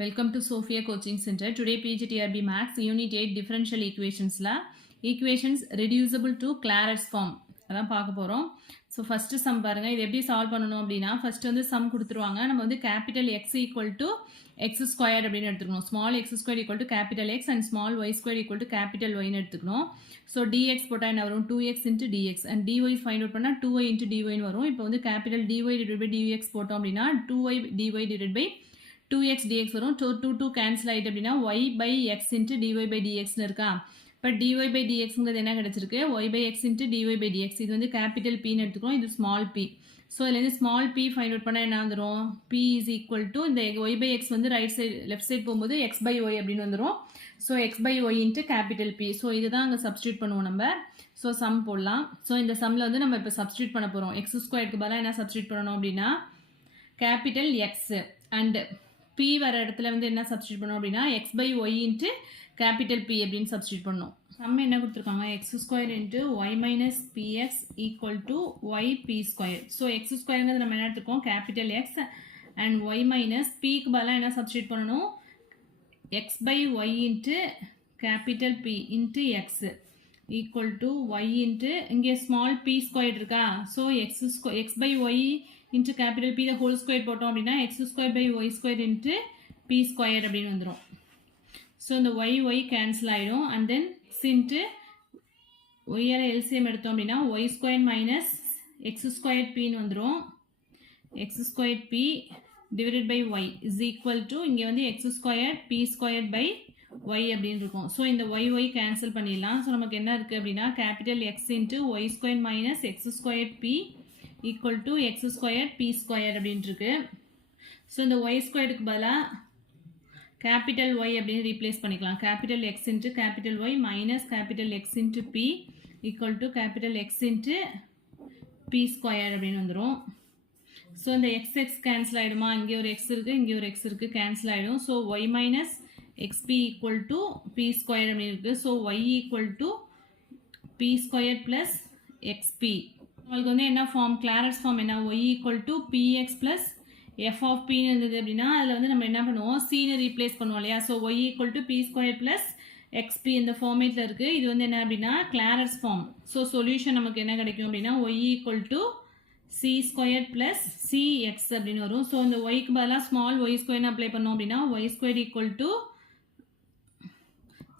Welcome to Sophia Coaching Center. Today PGTRB Max Unit 8 Differential Equations la Equations reducible to Claret's form அதான் பார்க்க போறோம். So first sum பாருங்க, இது எப்படி solve பண்ணணும் அப்படின்னா ஃபர்ஸ்ட் வந்து சம் கொடுத்துருவாங்க. நம்ம வந்து capital x equal to X square அப்படின்னு எடுத்துக்கணும். Small x square equal to capital x and small y square equal to capital ஒய்னு எடுத்துக்கணும். ஸோ டிஎக்ஸ் போட்டால் என்ன வரும், 2x into dx and dy find out பண்ணால் 2y இன்ட்டு டிஒய்னு வரும். இப்போ வந்து capital dy divide by dx போட்டோம் அப்படின்னா 2y dy divide by 2x dx வரும். 2 கேன்சல் ஆகிட்டு அப்படின்னா y by x into dy by dxன்னு இருக்கா. இப்போ dy by dxங்கிறது என்ன கிடைச்சிருக்கு, y by x into dy by dx. இது வந்து கேபிட்டல் pன்னு எடுத்துக்கிறோம், இது ஸ்மால் p. ஸோ இதுலேருந்து ஸ்மால் p ஃபைண்ட் அவுட் பண்ணால் என்ன வந்துடும், p இஸ் ஈக்குவல் டு இந்த y by x வந்து ரைட் சைடு லெஃப்ட் சைடு போகும்போது x by y அப்படின்னு வந்துடும். So x by y into capital p. So இதுதான் அங்கே சப்ஸ்டியூட் பண்ணுவோம் நம்ம. ஸோ சம் போடலாம். ஸோ இந்த சம்மில் வந்து நம்ம இப்போ சப்ஸ்டியூட் பண்ண போகிறோம். எக்ஸ் ஸ்கொயருக்கு பதிலாக என்ன சப்ஸ்டியூட் பண்ணணும் அப்படின்னா கேபிட்டல் எக்ஸ் அண்ட் p வர இடத்துல வந்து என்ன சப்ஸ்டியூட் பண்ணோம் அப்படின்னா x by y into capital p அப்படின்னு சப்ஸ்டியூட் பண்ணோம். நம்ம என்ன கொடுத்துருக்காங்க, x square into y minus px equal to y p square. So x ஸ்கொயருங்கிறது நம்ம என்ன எடுத்துருக்கோம் capital x and y minus பிக்கு பதிலாக என்ன சப்ஸ்டியூட் பண்ணணும் x by y into capital p into x equal to y into இங்கே small p square இருக்கா. So x by y into capital p the whole square போட்டோம் அப்படின்னா X square by y square into B square அப்படின்னு வந்துடும். So இந்த y cancel ஆகிடும் and then into ஒய்யால் LCM எடுத்தோம் அப்படின்னா Y square minus X square பின்னு வந்துடும். X square p divided by y is equal to இங்கே வந்து x square B square by y அப்படின்னு இருக்கும். ஸோ இந்த ஒய் கேன்சல் பண்ணிடலாம். ஸோ நமக்கு என்ன இருக்குது அப்படின்னா capital X into Y square minus X square P equal to X square B square அப்படின்ட்டு இருக்கு. ஸோ இந்த ஒய் ஸ்கொயருக்கு பதிலாக கேபிட்டல் ஒய் அப்படின்னு ரீப்ளேஸ் பண்ணிக்கலாம். Capital X into capital Y minus capital X into P equal to capital X into B square அப்படின்னு வந்துடும். So இந்த எக்ஸ் கேன்சல் ஆகிடுமா, இங்கே ஒரு எக்ஸ் இருக்குது இங்கே ஒரு எக்ஸ் இருக்குது, கேன்சல் ஆகிடும். So y minus xp equal to B square அப்படின்னு இருக்குது. So Y equal to B square plus xp. உங்களுக்கு வந்து என்ன ஃபார்ம், கிளாரட்ஸ் ஃபார்ம் என்ன, y equal to px plus f of பின்னு இருந்தது அப்படின்னா அதில் வந்து நம்ம என்ன பண்ணுவோம் சீனை ரீப்ளேஸ் பண்ணுவோம் இல்லையா. So Y equal to B square plus X P இந்த ஃபார்மேட்டில் இருக்குது. இது வந்து என்ன அப்படின்னா கிளாரட்ஸ் ஃபார்ம். ஸோ சொல்யூஷன் நமக்கு என்ன கிடைக்கும் அப்படின்னா Y equal to C square plus C X அப்படின்னு வரும். ஸோ இந்த ஒய்க்கு பதிலாக ஸ்மால் ஒய் ஸ்கொயர்னு அப்ளை பண்ணோம் அப்படின்னா Y square equal to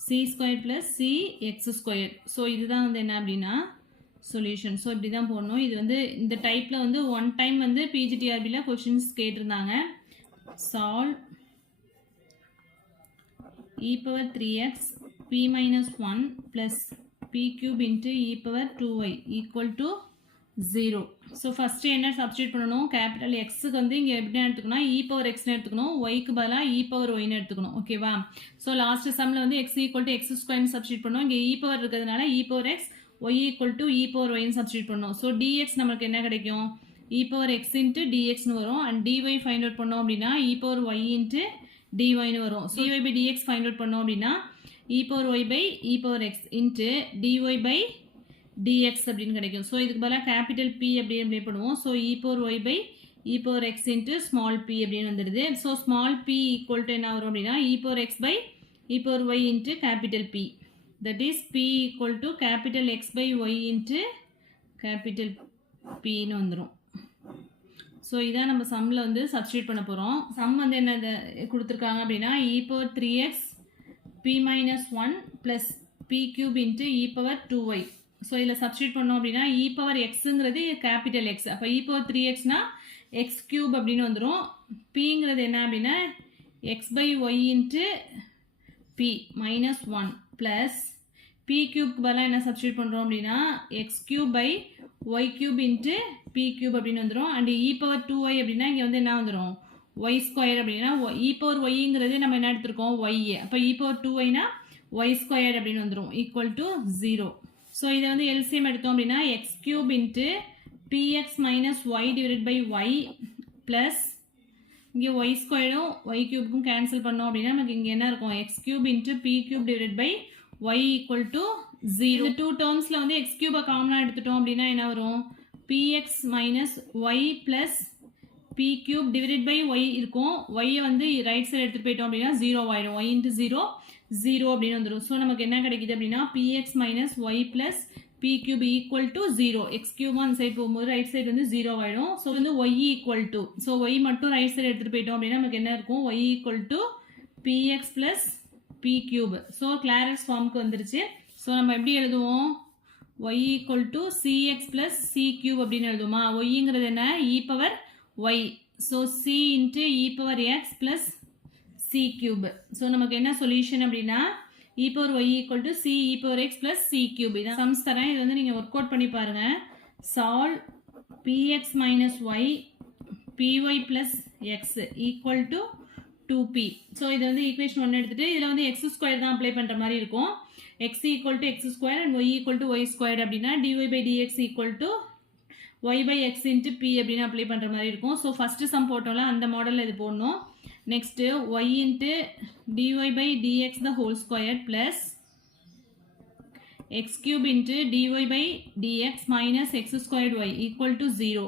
C square plus C X square. So இதுதான் வந்து என்ன அப்படின்னா சொல்யூஷன். ஸோ இப்படி தான் போடணும். இது வந்து இந்த டைப்பில் வந்து ஒன் டைம் வந்து பிஜிடிஆர்பியில் கொஷின்ஸ் கேட்டிருந்தாங்க. Solve E power 3x p minus 1 plus P cube into E power 2y equal to 0. So first என்ன சப்ஸ்டியூட் பண்ணணும், கேபிட்டல் எக்ஸுக்கு வந்து இங்கே எப்படி எடுத்துக்கணும் இ பவர் எக்ஸ்னு எடுத்துக்கணும், ஒய்க்கு பதிலாக இ பவர் ஒய்னு எடுத்துக்கணும். ஓகேவா. ஸோ லாஸ்ட் சம்மில் வந்து எக்ஸ் ஈக்குவல் டு எக்ஸ் ஸ்கொயர்னு சப்ஸ்டியூட் பண்ணோம். இங்கே இ பவர் இருக்கிறதுனால e power x y equal to e power y substitute பண்ணோம். ஸோ dx நமக்கு என்ன கிடைக்கும் e power x into dxனு வரும் அண்ட் dy ஃபைண்ட் அவுட் பண்ணோம் அப்படின்னா e power y into dyனு வரும். So dy by dx find out பண்ணோம் அப்படின்னா e power y by e power x into dy by dx அப்படின்னு கிடைக்கும். ஸோ இதுக்கு பதிலாக கேபிட்டல் p அப்படின்னு அப்ளை பண்ணுவோம். So e power y by e power x into small p அப்படின்னு வந்துடுது. So small p equal to என்ன வரும் அப்படின்னா e power x by e power y into capital p. That is p equal to capital X by y into capital P னு வந்துடும். So இதான் நம்ம சம்மில் வந்து சப்ஸ்டியூட் பண்ண போகிறோம். சம் வந்து என்ன கொடுத்துருக்காங்க அப்படின்னா e power 3x p minus 1 plus p cube into e power 2y. So இதில் சப்ஸ்டியூட் பண்ணோம் அப்படின்னா e power xங்கிறது கேபிட்டல் எக்ஸ், அப்போ e power 3xனா எக்ஸ் கியூப் அப்படின்னு வந்துடும். pங்கிறது என்ன அப்படின்னா x by y into p minus 1 plus p கியூப்க்கு பதிலாக என்ன சப்ஸ்டியூட் பண்ணுறோம் அப்படின்னா x cube by y cube into p cube அப்படின்னு வந்துடும். அண்ட் இ பவர் 2y அப்படின்னா இங்கே வந்து என்ன வந்துடும் ஒய் ஸ்கொயர் அப்படின்னா இ பவர் ஒய்ங்கிறது நம்ம என்ன எடுத்துருக்கோம் ஒய், அப்போ இ பவர் 2yனா ஒய் ஸ்கொயர் அப்படின்னு வந்துடும் ஈக்குவல் டு 0. ஸோ இதை வந்து எல்சிஎம் எடுத்தோம் அப்படின்னா x cube into px minus y divide by y plus இங்கே ஒய் ஸ்கொயரும் ஒய் கியூப்க்கும் கேன்சல் பண்ணோம் அப்படின்னா நமக்கு இங்கே என்ன இருக்கும் x cube into p cube divide by y equal to 0. Two டேர்ம்ஸில் வந்து எக்ஸ் கியூபை காமனாக எடுத்துட்டோம் அப்படின்னா என்ன வரும் px minus y plus p cube divided by y இருக்கும். y வந்து ரைட் சைடு எடுத்துட்டு போயிட்டோம் அப்படின்னா 0 ஆயிடும். y into 0 0 அப்படின்னு வந்துடும். ஸோ நமக்கு என்ன கிடைக்குது அப்படின்னா px minus y plus p cube equal to 0. x cube அந்த சைடு போகும்போது ரைட் சைடு வந்து 0 ஆயிடும். ஸோ வந்து y equal to, so y மட்டும் ரைட் சைடு எடுத்துட்டு போயிட்டோம் அப்படின்னா நமக்கு என்ன இருக்கும், y equal to px plus p cube. So Clarence ஃபார்முக்கு வந்துருச்சு. ஸோ நம்ம எப்படி எழுதுவோம், y equal to cx plus c cube அப்படின்னு எழுதுவோமா. yங்கிறது என்ன, e power y. So c into e power x plus c cube. So நமக்கு என்ன சொல்யூஷன் அப்படின்னா e power y equal to c e power x plus c cube. இதான் sums தரேன், இது வந்து நீங்கள் ஒர்க் அவுட் பண்ணி பாருங்க. Solve px minus y py plus x equal to 2p. So இது வந்து ஈக்குவேஷன் 1 எடுத்துட்டு இதில் வந்து x ஸ்கொயர் தான் அப்ளை பண்ணுற மாதிரி இருக்கும். x equal to x square and y equal to y square அப்படின்னா dy by dx equal to y by x into p அப்படின்னு அப்ளை பண்ணுற மாதிரி இருக்கும். ஸோ ஃபஸ்ட்டு சம் போட்டோம்ல அந்த மாடலில் இது போடணும். Next y into dy by dx the whole square plus x cube into dy by dx minus x squared y equal to 0.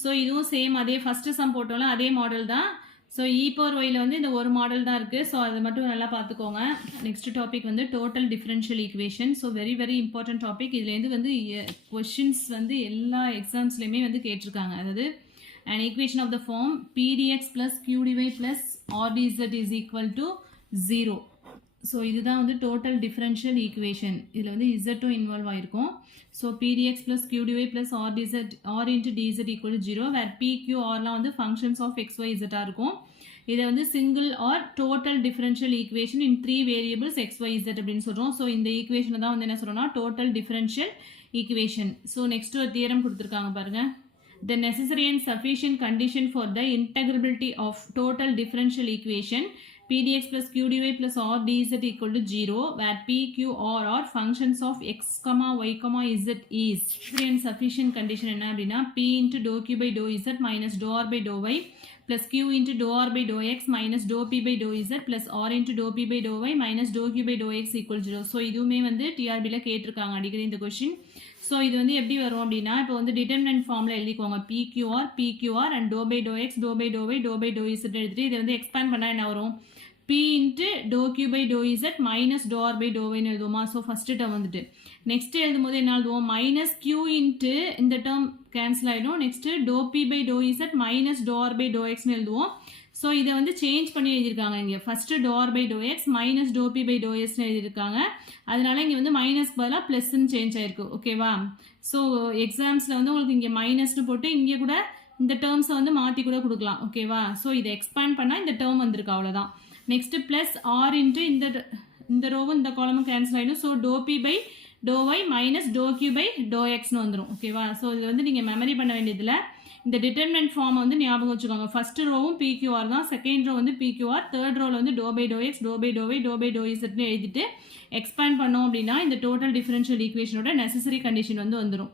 So இதுவும் same அதே ஃபஸ்ட்டு சம் போட்டோம்ல அதே மாடல் தான். ஸோ e power yல வந்து இந்த ஒரு மாடல் தான் இருக்குது. So அதை மட்டும் நல்லா பார்த்துக்கோங்க. நெக்ஸ்ட் டாபிக் வந்து total differential equation. So very very important topic. இதுலேருந்து வந்து கொஷின்ஸ் வந்து எல்லா எக்ஸாம்ஸ்லேயுமே வந்து கேட்டிருக்காங்க. அதாவது an equation of the form pdx plus qdy plus rdz is equal to 0. So இதுதான் வந்து டோட்டல் டிஃபரன்ஷியல் ஈக்குவேஷன். இதில் வந்து இசட்டும் இன்வால்வ் ஆகிருக்கும். So pdx plus qdy plus rdz r into dz equal to 0 where p q rலாம் வந்து functions of x y z இருக்கும். இதை வந்து single or total differential equation in 3 variables x y z அப்படின்னு சொல்கிறோம். ஸோ இந்த ஈக்குவேஷனை தான் வந்து என்ன சொல்கிறோம்னா total differential equation. So next ஒரு தியரம் கொடுத்துருக்காங்க பாருங்கள். The necessary and sufficient condition for the integrability of total differential equation pdx plus qdy plus r dz equal to 0 where p, q, r are functions of x, y, z is. Necessary and sufficient condition என்ன அப்படின்னா p into dou q by dou z minus dou r by dou y plus q into dou r by dou x minus dou p by dou z plus r into dou p by dou y minus dou q by dou x equal 0. So இதுவுமே வந்து டிஆர்பியில் கேட்டிருக்காங்க அடிக்கடி இந்த question. So இது வந்து எப்படி வரும் அப்படின்னா இப்போ வந்து டிட்டர்மினன்ட் ஃபார்மில் எழுதிக்கோங்க. P Q R and doe by doe x doe by doe y doe by doe z எடுத்துகிட்டு இதை வந்து எக்ஸ்பேண்ட் பண்ணால் என்ன வரும், P into doe Q by doe Z minus doe R by doe ஒய்னு எழுதுவோமா. ஸோ ஃபஸ்ட்டு டேர்ம் வந்துட்டு நெக்ஸ்ட்டு எழுதும் போது என்ன எழுதுவோம், மைனஸ் கியூ இன்ட்டு இந்த டேர்ம் கேன்சல் ஆகிடும். Next doe P by doe Z minus doe R by doe எக்ஸ்னு எழுதுவோம். ஸோ இதை வந்து சேஞ்ச் பண்ணி எழுதியிருக்காங்க இங்கே. First doe R by doe X minus doe P by doe எஸ்ன்னு எழுதியிருக்காங்க. அதனால இங்கே வந்து மைனஸ் பதிலாக ப்ளஸ்ன்னு சேஞ்ச் ஆயிருக்கு. ஓகேவா. ஸோ எக்ஸாம்ஸில் வந்து உங்களுக்கு இங்கே மைனஸ்னு போட்டு இங்கே கூட இந்த டேர்ம்ஸை வந்து மாற்றி கூட கொடுக்கலாம். ஓகேவா. ஸோ இதை எக்ஸ்பேண்ட் பண்ணால் இந்த டேர்ம் வந்திருக்கு, அவ்வளோதான். நெக்ஸ்ட்டு ப்ளஸ் ஆர் இன்ட்டு இந்த ரோவும் இந்த காலமும் கேன்சல் ஆகிடும். So doe P by doe Y minus doe Q by doe எக்ஸ்னு வந்துடும். ஓகேவா. ஸோ இது வந்து நீங்கள் மெமரி பண்ண வேண்டியதில்லை. இந்த டிட்டர்மினன்ட் ஃபார்மை வந்து ஞாபகம் வச்சுக்கோங்க. ஃபர்ஸ்ட் ரோவும் பிக்யூஆர் தான், செகண்ட் ரோ வந்து பிக்யூஆர், தேர்ட் ரோவில் வந்து doe by doe x doe by doe y doe by doe இசட்னு எழுதிட்டு எக்ஸ்பேண்ட் பண்ணோம் அப்படின்னா இந்த டோட்டல் டிஃபரன்ஷியல் ஈக்குவேஷனோட நெசசரி கண்டிஷன் வந்து வந்துடும்.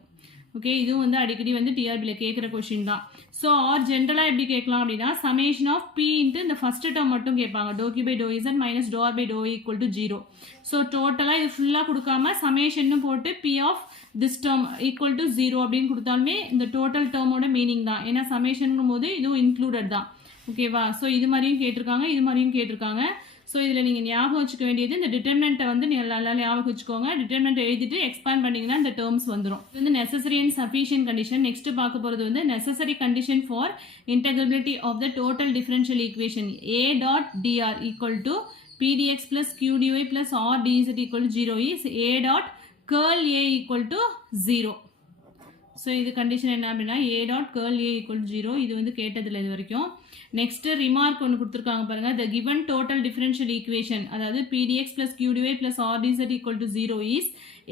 ஓகே. இதுவும் வந்து அடிக்கடி வந்து டிஆர்பியில் கேட்குற கொஷின் தான். ஸோ ஆர் ஜென்ரலாக எப்படி கேட்கலாம் அப்படின்னா சமேஷன் ஆஃப் பி இன்ட்டு இந்த ஃபஸ்ட்டு டேர்ம் மட்டும் கேட்பாங்க. Doe Q by doe Z minus doe R by doe equal to 0. So டோட்டலாக இது ஃபுல்லாக கொடுக்காம சமேஷன்னு போட்டு P of this term equal to 0 அப்படின்னு கொடுத்தாலுமே இந்த டோட்டல் டேர்மோட மீனிங் தான். ஏன்னா சமேஷனுங்கும் போது இதுவும் இன்க்ளூடட் தான். ஓகேவா. ஸோ இது மாதிரியும் கேட்டிருக்காங்க, இது மாதிரியும் கேட்டிருக்காங்க. ஸோ இதில் நீங்கள் ஞாபகம் வச்சுக்க வேண்டியது இந்த டிட்டர்மினண்ட்டை வந்து நீங்கள் நல்லா ஞாபகம் வச்சுக்கோங்க. டிட்டர்மினண்ட் எழுதிட்டு எக்ஸ்பேண்ட் பண்ணிங்கன்னா இந்த டேர்ம்ஸ் வந்துடும். இது வந்து necessary and sufficient condition. Next பார்க்க போகிறது வந்து necessary condition for integrability of the total differential equation A dot d r equal to P d x plus Q d y plus R d z equal to 0 is A dot curl A equal to 0. So இது condition என்ன அப்படின்னா A dot curl A equal to 0. இது வந்து கேட்டதில்லை இது வரைக்கும். Next remark ஒன்று கொடுத்துருக்காங்க பாருங்க. The given total differential equation அதாவது P d x plus Q d y plus R d z equal to 0 is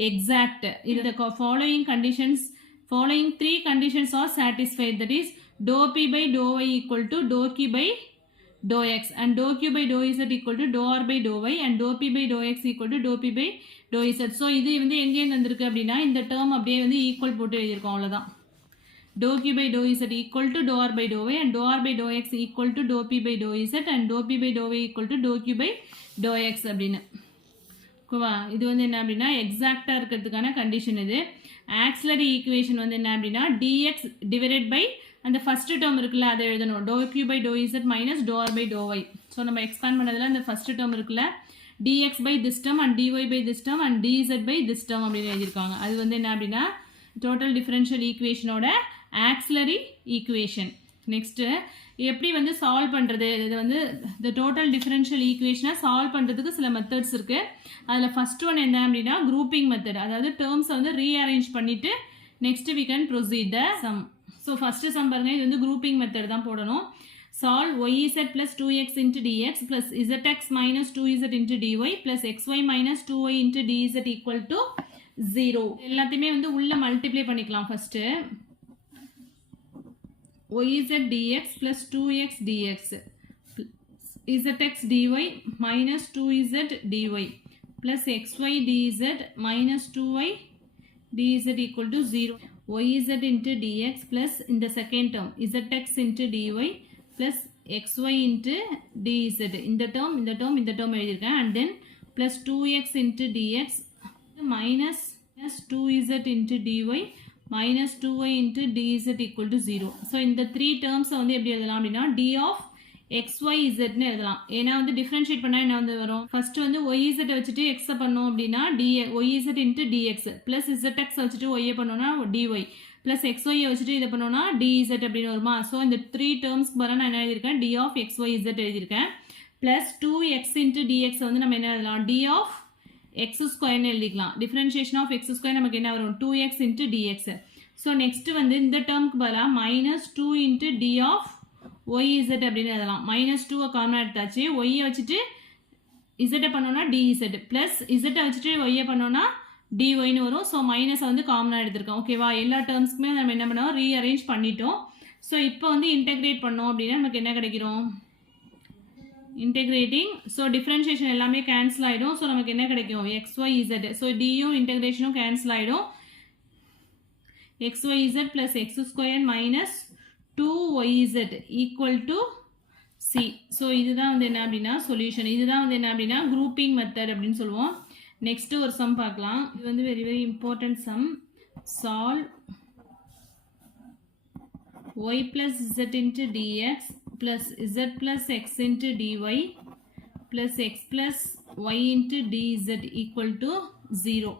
exact. இது following conditions following 3 conditions are satisfied, that is dou p by dou y equal to dou q by dou x and dou q by dou z equal to dou r by dou y and dou p by dou x equal to dou p by dou z. So இது வந்து எங்கேருந்து வந்திருக்கு அப்படின்னா இந்த term அப்படியே வந்து equal போட்டு எழுதியிருக்கோம், அவ்வளோதான். dou q by dou z equal to dou r by dou y and dou r by dou x equal to dou p by dou z and dou p by dou y equal to dou q by dou x அப்படின்னு. ஓகேவா. இது வந்து என்ன அப்படின்னா எக்ஸாக்டாக இருக்கிறதுக்கான condition இது. Auxiliary equation வந்து என்ன அப்படின்னா dx டிவைடட் பை அந்த ஃபர்ஸ்ட் டேர்ம் இருக்குல்ல அதை எழுதணும். Doe Q by doe Z minus doe R by doe Y. So நம்ம எக்ஸ்பேண்ட் பண்ணதில் அந்த ஃபர்ஸ்ட் டேர்ம் இருக்குல்ல dx by this term and dy by this term and dz by this term அப்படின்னு எழுதியிருக்காங்க. அது வந்து என்ன அப்படின்னா டோட்டல் டிஃபரன்ஷியல் ஈக்குவேஷனோட ஆக்சிலரி ஈக்குவேஷன். நெக்ஸ்ட்டு எப்படி வந்து சால்வ் பண்ணுறது, இது வந்து இந்த டோட்டல் டிஃபரன்ஷியல் ஈக்குவேஷனை சால்வ் பண்ணுறதுக்கு சில மெத்தட்ஸ் இருக்குது. அதில் ஃபஸ்ட் ஒன் என்ன அப்படின்னா குரூப்பிங் மெத்தட். அதாவது டேர்ம்ஸை வந்து ரீஅரேஞ்ச் பண்ணிவிட்டு next we can proceed the sum. So first sum பாருங்க, இது வந்து குரூப்பிங் மெத்தட் தான் போடணும். Solve yz plus 2x into dx plus zx minus 2z into dy plus xy minus 2y into dz equal to 0. எல்லாத்தையுமே வந்து உள்ள multiply பண்ணிக்கலாம். First yz dx plus 2x dx zx dy minus 2z dy plus xy dz minus 2y dz equal to 0. yz into dx plus in the second term zx into dy plus xy into dz. இந்த term எழுதியிருக்கேன். and then plus 2x into dx minus 2z into dy minus 2y into dz equal to 0. So இந்த 3 terms வந்து எப்படி எழுதலாம் அப்படின்னா d of xyzன்னு எழுதலாம். ஏன்னா வந்து டிஃப்ரென்ஷியேட் பண்ணால் என்ன வந்து வரும், ஃபர்ஸ்ட் வந்து yz வச்சுட்டு x பண்ணோம் அப்படின்னா yz into dx plus zx வச்சுட்டு y பண்ணோம்னா dy plus xy வச்சுட்டு இதை பண்ணோம்னா dz அப்படின்னு வருமா. ஸோ இந்த 3 டேர்ம்ஸ்க்கு பதிலாக நான் என்ன எழுதியிருக்கேன், d of xyz எழுதியிருக்கேன். plus 2x into dx வந்து நம்ம என்ன எழுதலாம், d of x ஸ்கொயர்னு எழுதிக்கலாம். டிஃபரன்ஷியேஷன் ஆஃப் x ஸ்கொயர் நமக்கு என்ன வரும், 2x into dx. So next வந்து இந்த டேர்முக்கு பதிலாக minus 2 into d of yz அப்படின்னு எழுதலாம். மைனஸ் 2 காமனாக எடுத்தாச்சு, ஒய்யை வச்சுட்டு இசட்டை பண்ணோன்னா dz ப்ளஸ் இசட்டை வச்சுட்டு ஒய்யை பண்ணோன்னா dyன்னு வரும். ஸோ மைனஸை வந்து காமனாக எடுத்திருக்கோம். ஓகேவா, எல்லா டேர்ம்ஸ்க்குமே நம்ம என்ன பண்ணோம், ரீஅரேஞ்ச் பண்ணிட்டோம். ஸோ இப்போ வந்து இன்டெகிரேட் பண்ணோம் அப்படின்னா நமக்கு என்ன கிடைக்கிறோம், இன்டெகிரேட்டிங். ஸோ டிஃப்ரென்ஷியேஷன் எல்லாமே கேன்சல் ஆகிடும். ஸோ நமக்கு என்ன கிடைக்கும், xyz. ஸோ டியும் இன்டெகிரேஷனும் கேன்சல் ஆகிடும். xyz plus X square minus 2yz equal to c. So இதுதான் வந்து என்ன அப்படின்னா சொல்யூஷன். இதுதான் வந்து என்ன அப்படின்னா குரூப்பிங் மெத்தட் அப்படின்னு சொல்லுவோம். நெக்ஸ்ட் ஒரு சம் பார்க்கலாம். இது வந்து very very important sum. Solve y plus z into dx plus z plus x into dy plus x plus y into dz equal to 0.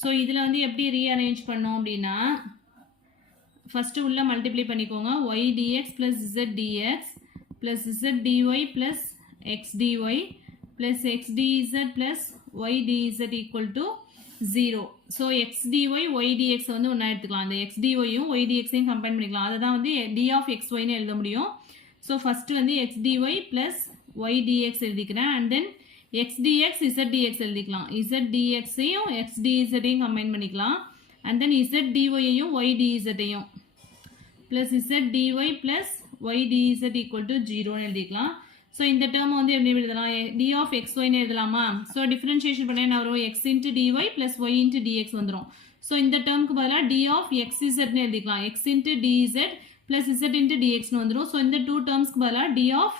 So இதில் வந்து எப்படி ரீஅரேஞ்ச் பண்ணோம் அப்படின்னா ஃபஸ்ட்டு உள்ள மல்டிப்ளை பண்ணிக்கோங்க. y dx plus z dx plus z dy plus x dy plus x dz plus y dz equal to 0. So x dy y dx வந்து ஒன்றா எடுத்துக்கலாம். அந்த x dyயும் y dxையும் கம்பைன் பண்ணிக்கலாம். அதை தான் வந்து d of xyன்னு எழுத முடியும். ஸோ ஃபஸ்ட்டு வந்து x dy plus y dx எழுதிக்கிறேன். And then x dx z dx எழுதிக்கலாம். z dxையும் x dzையும் கம்பைன் பண்ணிக்கலாம். And then z dyயையும் y dzையும் plus z dy plus y dz equal to 0ன்னு எழுதிக்கலாம். ஸோ இந்த term வந்து எப்படி எழுதலாம், d of xyன்னு எழுதலாமா. ஸோ டிஃப்ரென்ஷியேஷன் பண்ண என்ன வரும், x into dy plus y into dx வந்துடும். ஸோ இந்த டேர்முக்கு பதிலாக d of xzன்னு எழுதிக்கலாம். x into dz plus z into dxன்னு வந்துடும். ஸோ இந்த 2 டேர்ம்ஸ்க்கு பதிலாக d of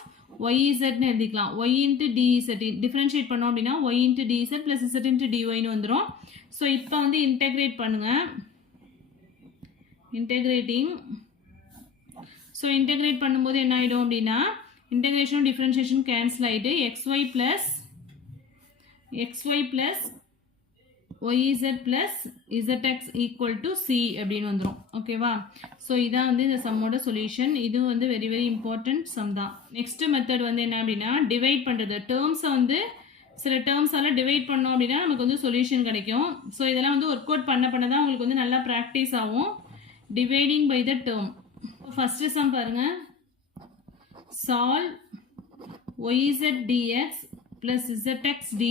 yzன்னு எழுதிக்கலாம். y into dz டிஃப்ரென்ஷியேட் பண்ணோம் அப்படின்னா y into dz plus z into dyன்னு வந்துடும். ஸோ இப்போ வந்து இன்டெகிரேட் பண்ணுங்க. இன்டெகிரேட்டிங். ஸோ இன்டெகிரேட் பண்ணும்போது என்ன ஆகிடும் அப்படின்னா இன்டெகிரேஷனும் டிஃப்ரென்ஷியேஷன் கேன்சல் ஆகிட்டு xy plus yz plus zx equal to c அப்படின்னு வந்துடும். ஓகேவா, ஸோ இதான் வந்து இந்த சம்மோட சொல்யூஷன். இது வந்து வெரி வெரி இம்பார்ட்டன்ட் சம் தான். நெக்ஸ்ட் மெத்தட் வந்து என்ன அப்படின்னா டிவைட் பண்ணுறது. டேர்ம்ஸை வந்து சில டேர்ம்ஸால் டிவைட் பண்ணோம் அப்படின்னா நமக்கு வந்து சொல்யூஷன் கிடைக்கும். ஸோ இதெல்லாம் வந்து ஒர்க் அவுட் பண்ண தான் உங்களுக்கு வந்து நல்லா ப்ராக்டிஸ் ஆகும். Dividing by the term. First sum பாருங்கள். Solve yz dx plus zx dy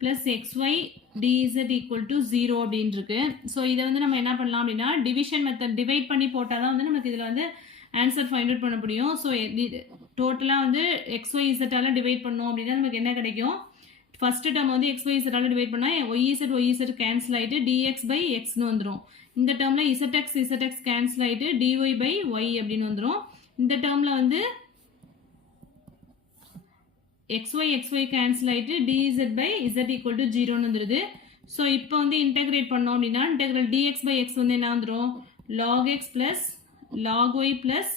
plus xy dz equal to 0 அப்படின்னு இருக்கு. ஸோ இதை வந்து நம்ம என்ன பண்ணலாம் அப்படின்னா டிவிஷன் மெத்தட் டிவைட் பண்ணி போட்டால் தான் வந்து நமக்கு இதில் வந்து ஆன்சர் ஃபைண்ட் அவுட் பண்ண முடியும். ஸோ டோட்டலாக வந்து xy zஆல் டிவைட் பண்ணோம் அப்படின்னா நமக்கு என்ன கிடைக்கும், ஃபஸ்ட்டு டேர்ம் வந்து xy zஆல் டிவைட் பண்ணால் yz கேன்சல் ஆகிட்டு dx by xன்னு வந்துடும். இந்த டேர்மில் zx கேன்சல் ஆகிட்டு dy by y அப்படின்னு வந்துடும். இந்த டேர்மில் வந்து xy கேன்சல் ஆகிட்டு dz by z equal to 0ன்னு வந்துடுது. ஸோ இப்போ வந்து இன்டெகிரேட் பண்ணோம் அப்படின்னா இன்டெகிரல் dx by x வந்து என்ன வந்துடும், log x plus log y plus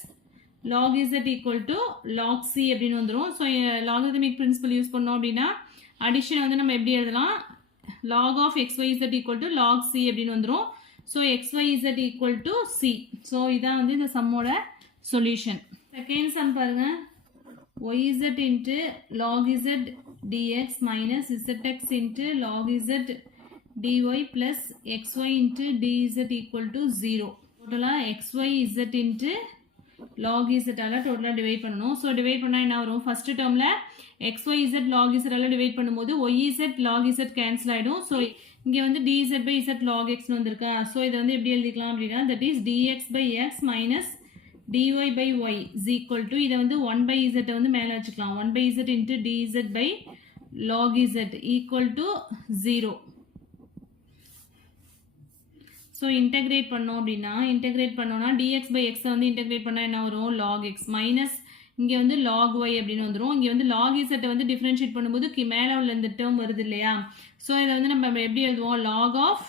log z equal to log c அப்படின்னு வந்துரும். ஸோ logarithmic principle யூஸ் பண்ணோம் அப்படின்னா addition வந்து நம்ம எப்படி எழுதலாம், log of xyz equal to log c அப்படின்னு வந்துரும். So xyz equal to c. So இதான் வந்து இந்த சம்மோட சொல்யூஷன். செகண்ட் சம் பாருங்க, yz into log z dx minus zx into log z dy plus xy into dz equal to 0. டோட்டலாக xy z into log z ஆல டோட்டலாக divide பண்ணணும். So divide பண்ணால் என்ன வரும், ஃபர்ஸ்ட் டேர்மில் xy z log z ஆல டிவைட் பண்ணும்போது yz log z கேன்சல் ஆகிடும். ஸோ இங்கே வந்து dz by z log x வந்திருக்கா. ஸோ இதை வந்து எப்படி எழுதிக்கலாம் அப்படின்னா that is dx by x minus dy by y is equal to, இதை வந்து 1 by z வந்து மேலே வச்சுக்கலாம், 1 by z into dz by log z equal to 0. So integrate பண்ணோம் அப்படின்னா, இன்டெகிரேட் பண்ணோம்னா dx by x வந்து இன்டெகிரேட் பண்ணால் என்ன வரும், log x மைனஸ் இங்கே வந்து log y அப்படின்னு வந்துடும். இங்கே வந்து log z வந்து டிஃப்ரென்ஷியேட் பண்ணும்போது மேலே உள்ள இந்த டேர்ம் வருது இல்லையா. ஸோ இதை வந்து நம்ம எப்படி எழுதுவோம், log of,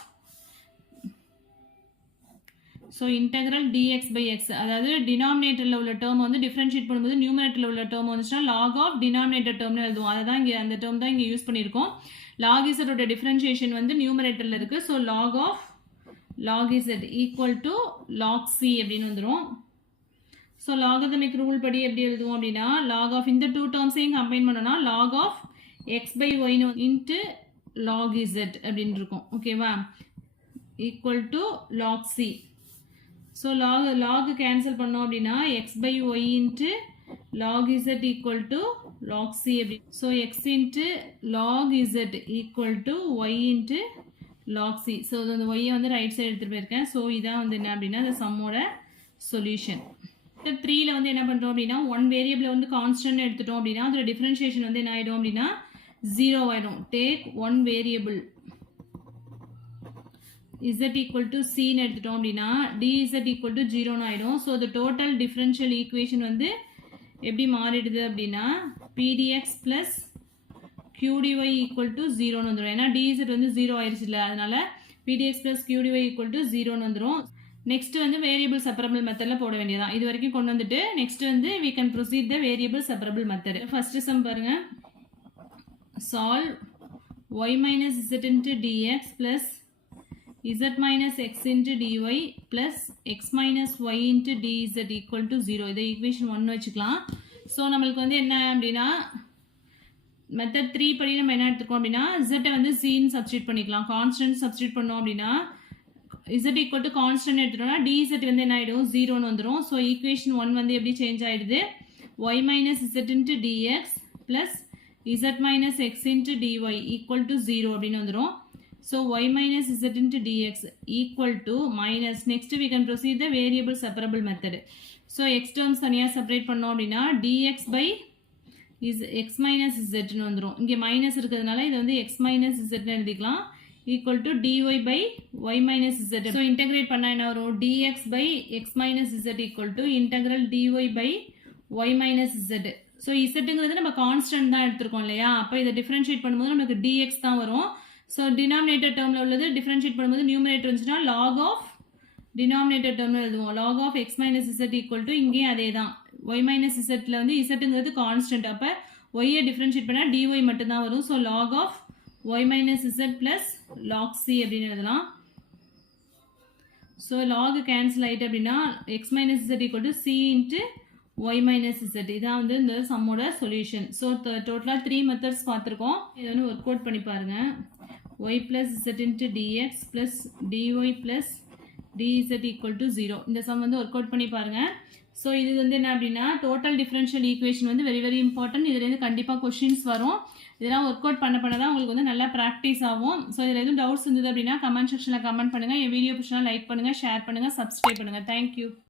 so integral dx by x, அதாவது டினாமினேட்டரில் உள்ள டேர்ம் வந்து டிஃப்ரென்ஷியேட் பண்ணும்போது நியூமரேட்டரில் உள்ள டேர்ம் வந்துச்சுன்னா log of டினாமினேட்டர் டேர்ம்னு எழுதுவோம். அதை தான் இங்கே அந்த டேர்ம் தான் இங்கே யூஸ் பண்ணியிருக்கோம். log z ஓட டிஃப்ரென்ஷியேஷன் வந்து நியூமரேட்டரில் இருக்குது. So log of log z equal to log c அப்படின்னு வந்துடும். ஸோ லாகதமிக் ரூல் படி எப்படி எழுதுவோம் அப்படின்னா, log of இந்த டூ டேர்ம்ஸையும் கம்பைன் பண்ணோன்னா log of x by y into log z அப்படின்னு இருக்கும். ஓகேவா, equal to log c. So log cancel பண்ணோம் அப்படின்னா x by y into log z equal to log c அப்படி. So x into log z equal to y into log c. So அந்த y வந்து right side எடுத்துகிட்டு போயிருக்கேன். So இதான் வந்து என்ன அப்படின்னா இந்த சம்மோட சொல்யூஷன். 3ல வந்து என்ன பண்ணுறோம் அப்படின்னா, ஒன் வேரியபிளை வந்து கான்ஸ்டன்ட் எடுத்துட்டோம் அப்படின்னா அதோட டிஃப்ரென்ஷியேஷன் வந்து என்ன ஆகிடும் அப்படின்னா 0 ஆகிடும். Take one variable z equal to c ன்னு எடுத்துட்டோம் அப்படின்னா dz equal to 0 ஆகிடும். So the total differential equation வந்து எப்படி மாறிடுது அப்படின்னா pdx plus qdy equal to 0 வந்துடும். ஏன்னா dz வந்து 0 ஆயிடுச்சு இல்லை, அதனால pdx plus qdy equal to 0 வந்துடும். நெக்ஸ்ட் வந்து வேரியபிள் செப்பரபிள் மெத்தடில் போட வேண்டியதான். இது வரைக்கும் கொண்டு வந்துட்டு நெக்ஸ்ட் வந்து we can proceed the variable separable method. First sum பாருங்க, solve y minus z into dx plus z minus x into dy plus x minus y into dz equal to 0. இதை ஈக்குவேஷன் 1 வச்சுக்கலாம். So நம்மளுக்கு வந்து என்ன அப்படின்னா method 3 படி நம்ம என்ன எடுத்துக்கோம் அப்படின்னா z வந்து cன்னு சப்ஸ்டியூட் பண்ணிக்கலாம். கான்ஸ்டன்ட் சப்ஸ்டியூட் பண்ணோம் அப்படின்னா z equal to கான்ஸ்டன்ட் எடுத்துட்டோம்னா dz வந்து என்ன ஆகிடும் 0ன்னு வந்துடும். ஸோ ஈக்குவேஷன் 1 வந்து எப்படி சேஞ்ச் ஆகிடுது, y minus z into dx plus z minus x into dy equal to 0 அப்படின்னு வந்துடும். So y minus z into dx equal to minus, next we can proceed the variable separable method. So x terms தனியாக separate பண்ணோம் அப்படின்னா dx by x minus zன்னு வந்துடும். இங்கே minus இருக்கிறதுனால இது வந்து x minus zன்னு எழுதிக்கலாம், equal to dy by y minus z. So integrate பண்ணால் என்ன வரும், dx by x minus z equal to integral dy by y minus z. So இசட்டுங்கிறது நம்ம கான்ஸ்டன்ட் தான் எடுத்திருக்கோம் இல்லையா, அப்போ இதை டிஃப்ரென்ஷியேட் பண்ணும்போது நமக்கு dx தான் வரும். ஸோ டினாமினேட்டர் டேர்மில் உள்ளது டிஃப்ரென்ஷியேட் பண்ணும்போது நியூமரேட்டர் வந்துச்சுன்னா log of டினாமினேட்டர் டேர்மில் எழுதுவோம், log of x minus z equal to இங்கேயும் அதே தான் y minus zல வந்து இசட்டுங்கிறது கான்ஸ்டன்ட், அப்போ y-ஐ டிஃப்ரென்ஷியேட் பண்ணால் dy மட்டும்தான் வரும். So log of y minus z plus log c அப்படின்னு எழுதலாம். ஸோ log கேன்சல் ஆகிட்டு அப்படின்னா x minus z equal to c into y minus z. இதான் வந்து இந்த சம்மோட சொல்யூஷன். ஸோ டோட்டலாக 3 மெத்தட்ஸ் பார்த்துருக்கோம். இதை வந்து ஒர்க் அவுட் பண்ணி பாருங்கள். y plus z into dx plus dy plus dz equal to 0. இந்த சம் வந்து ஒர்க் அவுட் பண்ணி பாருங்கள். ஸோ இது வந்து என்ன அப்படின்னா டோட்டல் டிஃபரன்ஷியல் ஈக்குவேஷன் வந்து வெரி வெரி இம்பார்ட்டன்ட். இதுலேருந்து கண்டிப்பாக கொஷின்ஸ் வரும். இதெல்லாம் ஒர்க் அவுட் பண்ண தான் உங்களுக்கு வந்து நல்லா ப்ராக்டிஸ் ஆகும். ஸோ இதில் எதுவும் டவுட்ஸ் இருந்தது அப்படின்னா கமெண்ட் செக்ஷனில் கமெண்ட் பண்ணுங்கள். என் வீடியோ பிடிச்சா லைக் பண்ணுங்கள், ஷேர் பண்ணுங்கள், சப்ஸ்கிரைப் பண்ணுங்கள். தேங்க்யூ.